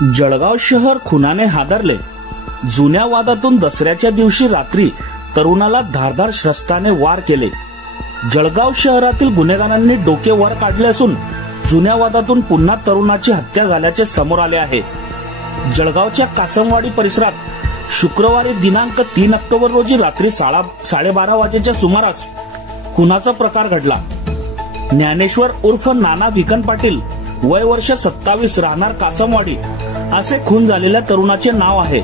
जळगाव शहर खुनाने हादरले. जुन्या वादातून दसऱ्याच्या दिवशी रात्री तरुणाला धारदार शस्त्राने वार केले. जळगाव शहरातील गुन्हेगारांनी डोके वर काढले असून जुन्या वादातून पुन्हा तरुणाची हत्या झाल्याचे समोर आले आहे. जळगावच्या कासमवाडी परिसरात शुक्रवारी दिनांक 3 ऑक्टोबर रोजी रात्री 12:30 वाजेच्या सुमारास खुनाचा प्रकार घडला. ज्ञानेश्वर उर्फ नाना भिकन पाटील, वय वर्ष 27, राहणार कासमवाडी असे खून झालेल्या तरुणाचे नाव आहे.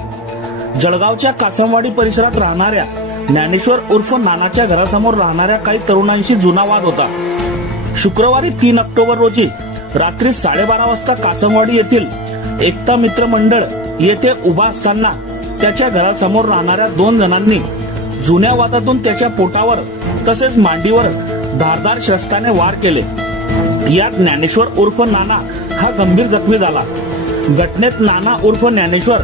जळगावच्या कासमवाडी परिसरात राहणाऱ्या ज्ञानेश्वर उर्फ नानाच्या घरासमोर राहणाऱ्या काही तरुणांशी जुना वाद होता. शुक्रवारी 3 ऑक्टोबर रोजी रात्री 12:30 वाजता कासमवाडी येथील एकता मित्र मंडळ येथे उभा असताना त्याच्या घरासमोर राहणाऱ्या 2 जणांनी जुन्या वादातून त्याच्या पोटावर तसेच मांडीवर धारदार शस्त्राने वार केले. यात ज्ञानेश्वर उर्फ नाना हा गंभीर जखमी झाला. घटनेत नाना उर्फ ज्ञानेश्वर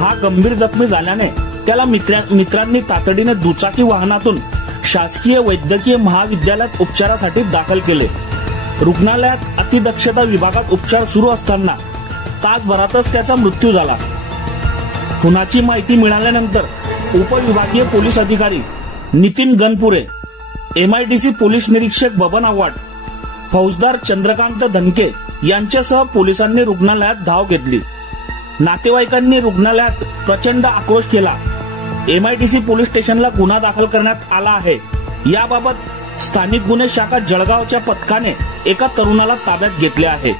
हा गंभीर जखमी झाल्याने त्याला मित्रांनी तातडीने दुचाकी वाहनातून शासकीय वैद्यकीय महाविद्यालयात उपचारासाठी दाखल केले. रुग्णालयात अतिदक्षता विभागात उपचार सुरू असताना तासभरातच त्याचा मृत्यू झाला. खुनाची माहिती मिळाल्यानंतर उपविभागीय पोलीस अधिकारी नितीन गणपुरे, MIDC पोलीस निरीक्षक बबन आव्हाड, फौजदार चंद्रकांत धनके यांच्यासह पोलिसांनी रुग्णालयात धाव घेतली. नातेवाईकांनी रुग्णालयात प्रचंड आक्रोश केला. MIDC पोलीस स्टेशनला गुन्हा दाखल करण्यात आला आहे. याबाबत स्थानिक गुन्हे शाखा जळगावच्या पथकाने एका तरुणाला ताब्यात घेतले आहे.